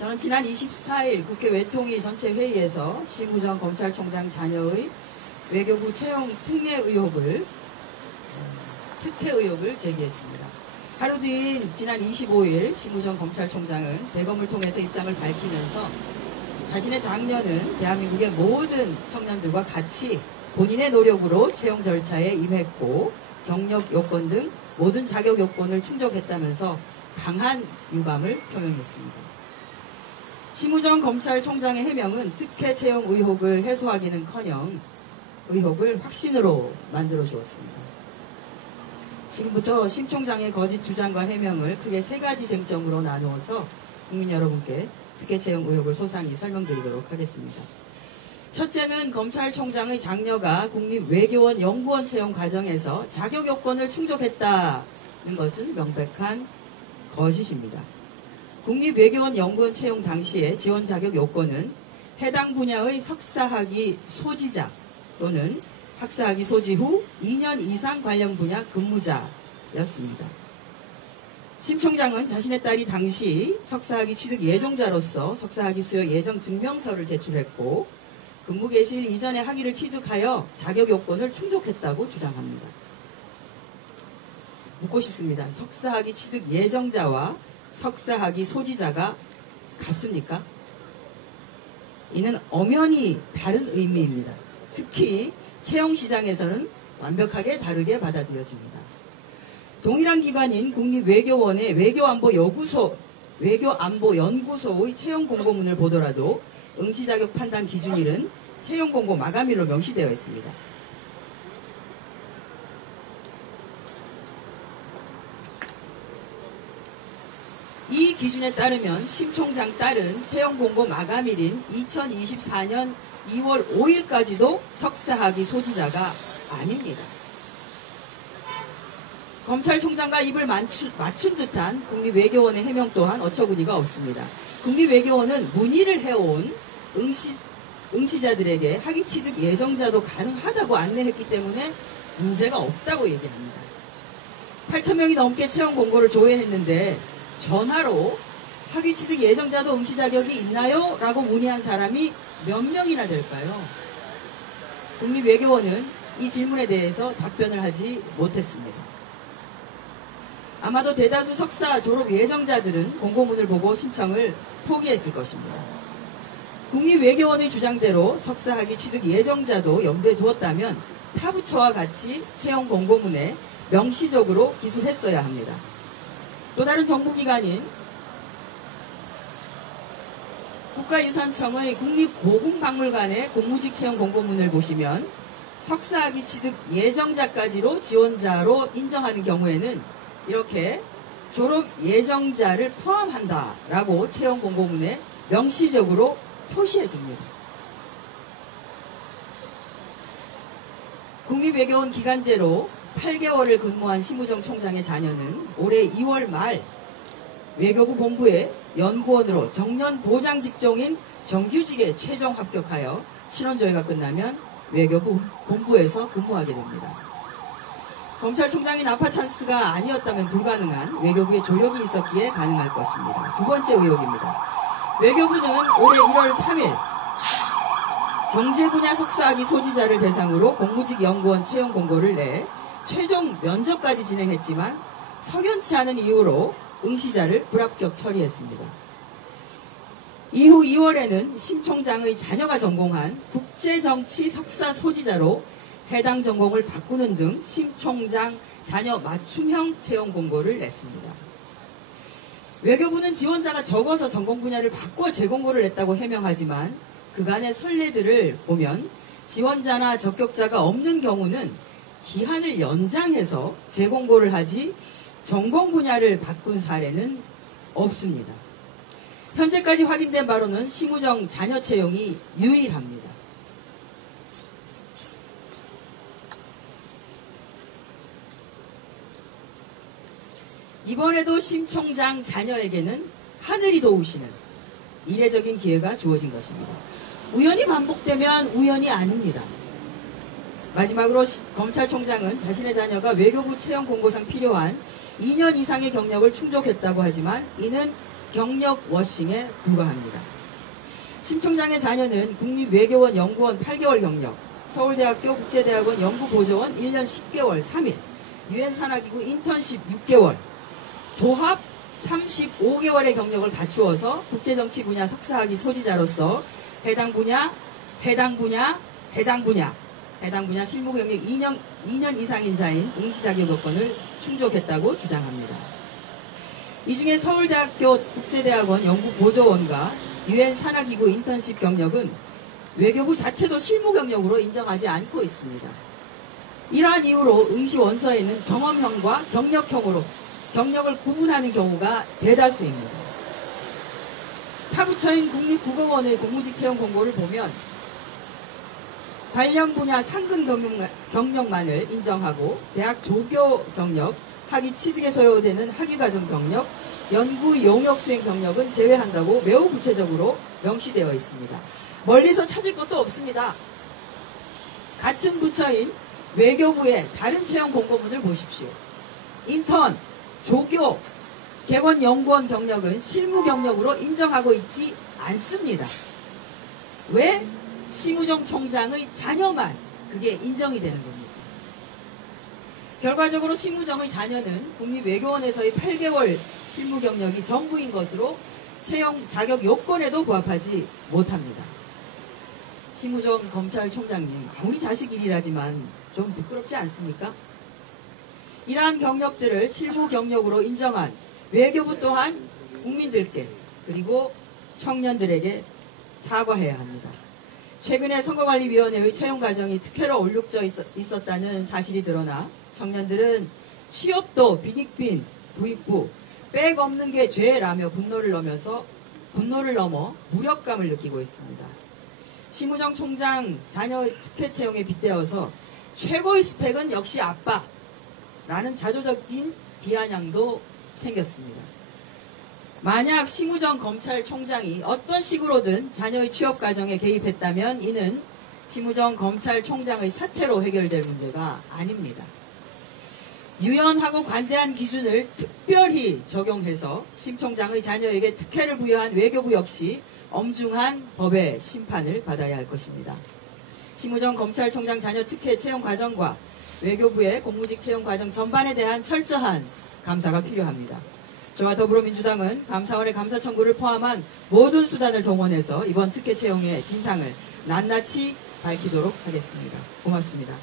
저는 지난 24일 국회 외통위 전체 회의에서 심우정 검찰총장 자녀의 외교부 채용 특혜 의혹을 제기했습니다. 하루 뒤인 지난 25일 심우정 검찰총장은 대검을 통해서 입장을 밝히면서 자신의 장녀는 대한민국의 모든 청년들과 같이 본인의 노력으로 채용 절차에 임했고 경력 요건 등 모든 자격 요건을 충족했다면서 강한 유감을 표명했습니다. 심우정 검찰총장의 해명은 특혜 채용 의혹을 해소하기는커녕 의혹을 확신으로 만들어 주었습니다. 지금부터 심 총장의 거짓 주장과 해명을 크게 세 가지 쟁점으로 나누어서 국민 여러분께 특혜 채용 의혹을 소상히 설명드리도록 하겠습니다. 첫째는 검찰총장의 장녀가 국립외교원 연구원 채용 과정에서 자격 요건을 충족했다는 것은 명백한 거짓입니다. 국립외교원 연구원 채용 당시에 지원 자격 요건은 해당 분야의 석사학위 소지자 또는 학사학위 소지 후 2년 이상 관련 분야 근무자였습니다. 심 총장은 자신의 딸이 당시 석사학위 취득 예정자로서 석사학위 수여 예정 증명서를 제출했고 근무 개시일 이전에 학위를 취득하여 자격 요건을 충족했다고 주장합니다. 묻고 싶습니다. 석사학위 취득 예정자와 석사학위 소지자가 같습니까? 이는 엄연히 다른 의미입니다. 특히 채용시장에서는 완벽하게 다르게 받아들여집니다. 동일한 기관인 국립외교원의 외교안보연구소의 채용 공고문을 보더라도 응시자격 판단 기준일은 채용 공고 마감일로 명시되어 있습니다. 이 기준에 따르면 심 총장 딸은 채용 공고 마감일인 2024년 2월 5일까지도 석사학위 소지자가 아닙니다. 검찰총장과 입을 맞춘 듯한 국립외교원의 해명 또한 어처구니가 없습니다. 국립외교원은 문의를 해온 응시자들에게 학위 취득 예정자도 가능하다고 안내했기 때문에 문제가 없다고 얘기합니다. 8,000명이 넘게 채용 공고를 조회했는데 전화로 학위 취득 예정자도 응시 자격이 있나요? 라고 문의한 사람이 몇 명이나 될까요? 국립외교원은 이 질문에 대해서 답변을 하지 못했습니다. 아마도 대다수 석사 졸업 예정자들은 공고문을 보고 신청을 포기했을 것입니다. 국립외교원의 주장대로 석사학위 취득 예정자도 염두에 두었다면 타 부처와 같이 채용 공고문에 명시적으로 기술했어야 합니다. 또 다른 정부기관인 국가유산청의 국립고궁박물관의 공무직 채용 공고문을 보시면 석사학위 취득 예정자까지로 지원자로 인정하는 경우에는 이렇게 졸업 예정자를 포함한다라고 채용 공고문에 명시적으로 표시해둡니다. 국립외교원 기간제로 8개월을 근무한 심우정 총장의 자녀는 올해 2월 말 외교부 본부에 연구원으로 정년 보장 직종인 정규직에 최종 합격하여 신원조회가 끝나면 외교부 본부에서 근무하게 됩니다. 검찰총장이 나파 찬스가 아니었다면 불가능한 외교부의 조력이 있었기에 가능할 것입니다. 두 번째 의혹입니다. 외교부는 올해 1월 3일 경제 분야 석사학위 소지자를 대상으로 공무직 연구원 채용 공고를 내 최종 면접까지 진행했지만 석연치 않은 이유로 응시자를 불합격 처리했습니다. 이후 2월에는 심 총장의 자녀가 전공한 국제정치 석사 소지자로 해당 전공을 바꾸는 등 심 총장 자녀 맞춤형 채용 공고를 냈습니다. 외교부는 지원자가 적어서 전공 분야를 바꿔 재공고를 냈다고 해명하지만 그간의 선례들을 보면 지원자나 적격자가 없는 경우는 기한을 연장해서 재공고를 하지 전공 분야를 바꾼 사례는 없습니다. 현재까지 확인된 바로는 심우정 자녀 채용이 유일합니다. 이번에도 심 총장 자녀에게는 하늘이 도우시는 이례적인 기회가 주어진 것입니다. 우연히 반복되면 우연이 아닙니다. 마지막으로 검찰총장은 자신의 자녀가 외교부 채용 공고상 필요한 2년 이상의 경력을 충족했다고 하지만 이는 경력 워싱에 불과합니다. 심 총장의 자녀는 국립외교원 연구원 8개월 경력, 서울대학교 국제대학원 연구보조원 1년 10개월 3일, 유엔 산하기구 인턴십 6개월, 도합 35개월의 경력을 갖추어서 국제정치 분야 석사학위 소지자로서 해당 분야 실무 경력 2년 이상인 자인 응시 자격 요건을 충족했다고 주장합니다. 이 중에 서울대학교 국제대학원 연구보조원과 유엔 산하기구 인턴십 경력은 외교부 자체도 실무 경력으로 인정하지 않고 있습니다. 이러한 이유로 응시 원서에는 경험형과 경력형으로 경력을 구분하는 경우가 대다수입니다. 타 부처인 국립국어원의 공무직 채용 공고를 보면 관련 분야 상근 경력만을 인정하고 대학 조교 경력, 학위 취직에 소요되는 학위과정 경력, 연구 용역 수행 경력은 제외한다고 매우 구체적으로 명시되어 있습니다. 멀리서 찾을 것도 없습니다. 같은 부처인 외교부의 다른 채용 공고문을 보십시오. 인턴, 조교, 객원 연구원 경력은 실무 경력으로 인정하고 있지 않습니다. 왜? 심우정 총장의 자녀만 그게 인정이 되는 겁니다. 결과적으로 심우정의 자녀는 국립외교원에서의 8개월 실무 경력이 전부인 것으로 채용 자격 요건에도 부합하지 못합니다. 심우정 검찰총장님, 아무리 자식 일이라지만 좀 부끄럽지 않습니까? 이러한 경력들을 실무 경력으로 인정한 외교부 또한 국민들께 그리고 청년들에게 사과해야 합니다. 최근에 선거관리위원회의 채용 과정이 특혜로 얼룩져 있었다는 사실이 드러나 청년들은 취업도 비익빈 부익부 백 없는 게 죄라며 분노를 넘어 무력감을 느끼고 있습니다. 심우정 총장 자녀의 특혜 채용에 빗대어서 최고의 스펙은 역시 아빠라는 자조적인 비아냥도 생겼습니다. 만약 심우정 검찰총장이 어떤 식으로든 자녀의 취업 과정에 개입했다면 이는 심우정 검찰총장의 사태로 해결될 문제가 아닙니다. 유연하고 관대한 기준을 특별히 적용해서 심 총장의 자녀에게 특혜를 부여한 외교부 역시 엄중한 법의 심판을 받아야 할 것입니다. 심우정 검찰총장 자녀 특혜 채용 과정과 외교부의 공무직 채용 과정 전반에 대한 철저한 감사가 필요합니다. 저와 더불어민주당은 감사원의 감사 청구를 포함한 모든 수단을 동원해서 이번 특혜 채용의 진상을 낱낱이 밝히도록 하겠습니다. 고맙습니다.